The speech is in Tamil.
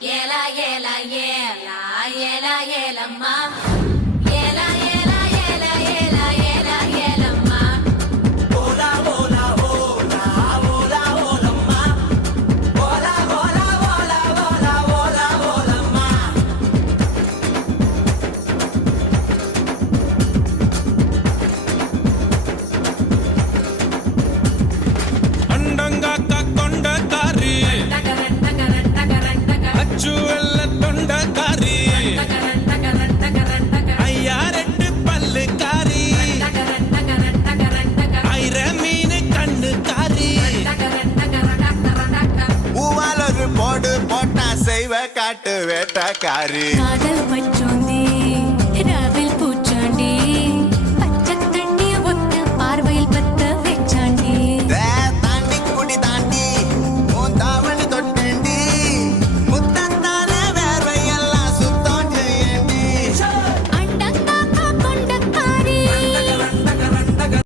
ஏலா ஏலா ஏலா ஏலா ஏலம்மா ஏலா ஏலா ஏலா ஏலா ஏலா ஏலம்மா ஓலா ஓலா ஓலா ஓலா ஓலம்மா ஓலா ஓலா ஓலா ஓலா ஓலா ஓலம்மா அண்டங்காக்கா கொண்டக்காரி டகரன் டகரன் டகரன் டகரன் அச்சு வெள்ள தொண்டக்காரி டகரன் டகரன் டகரன் டகரன் ஐயா ரெண்டு பல்லுக்காரி டகரன் டகரன் டகரன் டகரன் ஐர மீன் கண்ணுக்காரி டகரன் டகரன் டகரன் டகரன் பூவால் ஒரு போடு போட்டா செய்வ காட்டு வேட்டக்காரி காதல் மற்றும்